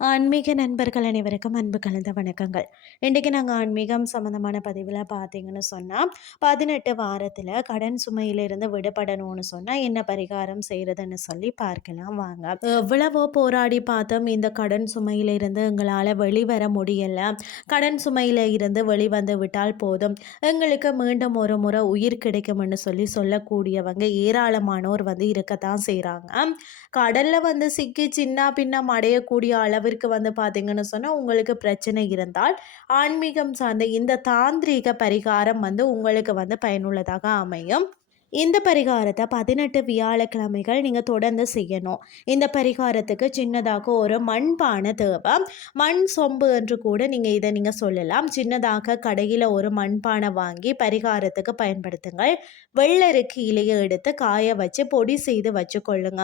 ஆன்மீக நண்பர்கள் அனைவருக்கும் அன்பு கலந்த வணக்கங்கள். இன்றைக்கு நாங்கள் ஆன்மீகம் சம்மந்தமான பதிவில் பார்த்தீங்கன்னு சொன்னால் பதினெட்டு வாரத்தில் கடன் சுமையிலிருந்து விடுபடணும்னு சொன்னால் என்ன பரிகாரம் செய்கிறதுன்னு சொல்லி பார்க்கலாம் வாங்க. எவ்வளவோ போராடி பார்த்தோம் இந்த கடன் சுமையிலிருந்து எங்களால் வெளிவர முடியலை. கடன் சுமையில் இருந்து வெளிவந்து விட்டால் போதும். எங்களுக்கு மீண்டும் ஒரு முறை உயிர் கிடைக்கும்னு சொல்லி சொல்லக்கூடியவங்க ஏராளமானோர் வந்து இருக்கத்தான் செய்கிறாங்க கடலில் வந்து சிக்கி சின்ன பின்னம் அடையக்கூடிய அளவிற்கு வந்து பார்த்தீங்கன்னு சொன்னால் உங்களுக்கு பிரச்சனை இருந்தால் ஆன்மீகம் சார்ந்த இந்த தாந்திரீக பரிகாரம் வந்து உங்களுக்கு வந்து பயனுள்ளதாக அமையும். இந்த பரிகாரத்தை பதினெட்டு வியாழக்கிழமைகள் நீங்கள் தொடர்ந்து செய்யணும். இந்த பரிகாரத்துக்கு சின்னதாக ஒரு மண்பானை தேவை. மண் சொம்பு என்று கூட நீங்கள் இதை நீங்கள் சொல்லலாம். சின்னதாக கடையில் ஒரு மண்பானை வாங்கி பரிகாரத்துக்கு பயன்படுத்துங்கள். வெள்ளருக்கு இலையை எடுத்து காய வச்சு பொடி செய்து வச்சுக்கொள்ளுங்க.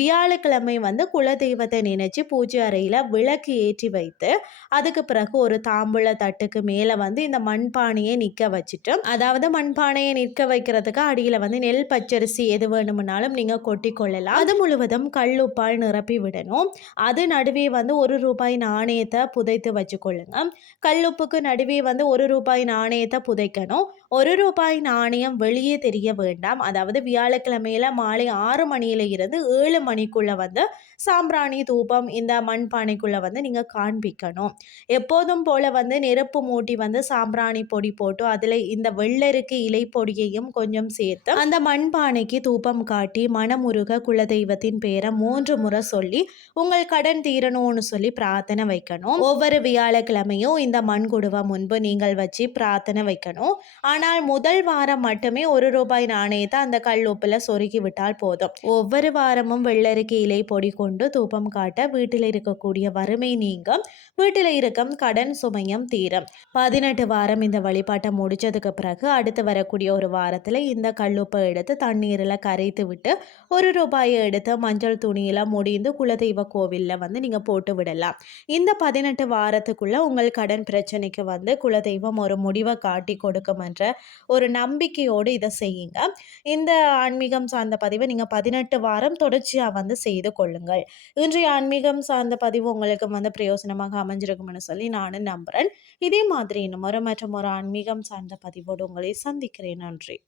வியாழக்கிழமை வந்து குலதெய்வத்தை நினைச்சு பூஜை அறையில் விளக்கு ஏற்றி வைத்து அதுக்கு பிறகு ஒரு தாம்பூல தட்டுக்கு மேலே வந்து இந்த மண்பானையை நிற்க வச்சுட்டு அதாவது மண்பானையை நிற்க வைக்கிறதுக்கு அடியில் வந்து வந்து நெல் பச்சரிசி எது வேணும்னாலும் நீங்கள் கொட்டி கொள்ளலாம். அது முழுவதும் கல்லுப்பால் நிரப்பி விடணும். அது நடுவே வந்து ஒரு ரூபாய் நாணயத்தை புதைத்து வச்சுக்கொள்ளுங்க. கல்லுப்புக்கு நடுவே வந்து ஒரு ரூபாய் நாணயத்தை புதைக்கணும். ஒரு ரூபாய் நாணயம் வெளியே தெரிய வேண்டாம். அதாவது வியாழக்கிழமையில மாலை ஆறு மணியில இருந்து ஏழு மணிக்குள்ள வந்து சாம்பிராணி தூபம் இந்த மண்பானைக்குள்ள வந்து நீங்க காண்பிக்கணும். எப்போதும் போல வந்து நெருப்பு மூட்டி வந்து சாம்பிராணி பொடி போட்டு அதுல இந்த வெள்ளருக்கு இலை பொடியையும் கொஞ்சம் சேர்த்து அந்த மண்பானைக்கு தூபம் காட்டி மனமுருக குலதெய்வத்தின் பேரை மூன்று முறை சொல்லி உங்கள் கடன் தீரணும்னு சொல்லி பிரார்த்தனை வைக்கணும். ஒவ்வொரு வியாழக்கிழமையும் இந்த மண் குடுவை முன்பு நீங்கள் வச்சு பிரார்த்தனை வைக்கணும். ஆனால் முதல் வாரம் மட்டுமே ஒரு ரூபாய் நாணயத்தை அந்த கல் உப்புல சொருகி விட்டால் போதும். ஒவ்வொரு வாரமும் வெள்ளரிக்கை இலை பொடி கொண்டு தூபம் காட்ட வீட்டில் இருக்கக்கூடிய வறுமை நீங்கும். வீட்டில் இருக்கும் கடன் சுமையும் தீரும். பதினெட்டு வாரம் இந்த வழிபாட்டை முடிச்சதுக்கு பிறகு அடுத்து வரக்கூடிய ஒரு வாரத்தில் இந்த கல்லுப்பை எடுத்து தண்ணீரில் கரைத்து விட்டு ஒரு ரூபாயை எடுத்து மஞ்சள் துணியில் முடிந்து குலதெய்வ கோவிலில் வந்து நீங்கள் போட்டு விடலாம். இந்த பதினெட்டு வாரத்துக்குள்ளே உங்கள் கடன் பிரச்சனைக்கு வந்து குலதெய்வம் ஒரு முடிவை காட்டி கொடுக்கும் என்ற ஒரு நம்பிக்கையோடு இதை செய்யுங்க. இந்த ஆன்மீகம் சார்ந்த பதிவை நீங்கள் பதினெட்டு வாரம் தொடர்ச்சியாக வந்து செய்து கொள்ளுங்கள். இன்றைய ஆன்மீகம் சார்ந்த பதிவு உங்களுக்கு வந்து பிரயோசனமாக அமைஞ்சிருக்கும்னு சொல்லி நானும் நம்புகிறேன் இதே மாதிரி இன்னும் ஒரு மற்றும் ஒரு ஆன்மீகம் சார்ந்த பதிவோடு உங்களை சந்திக்கிறேன். நன்றி.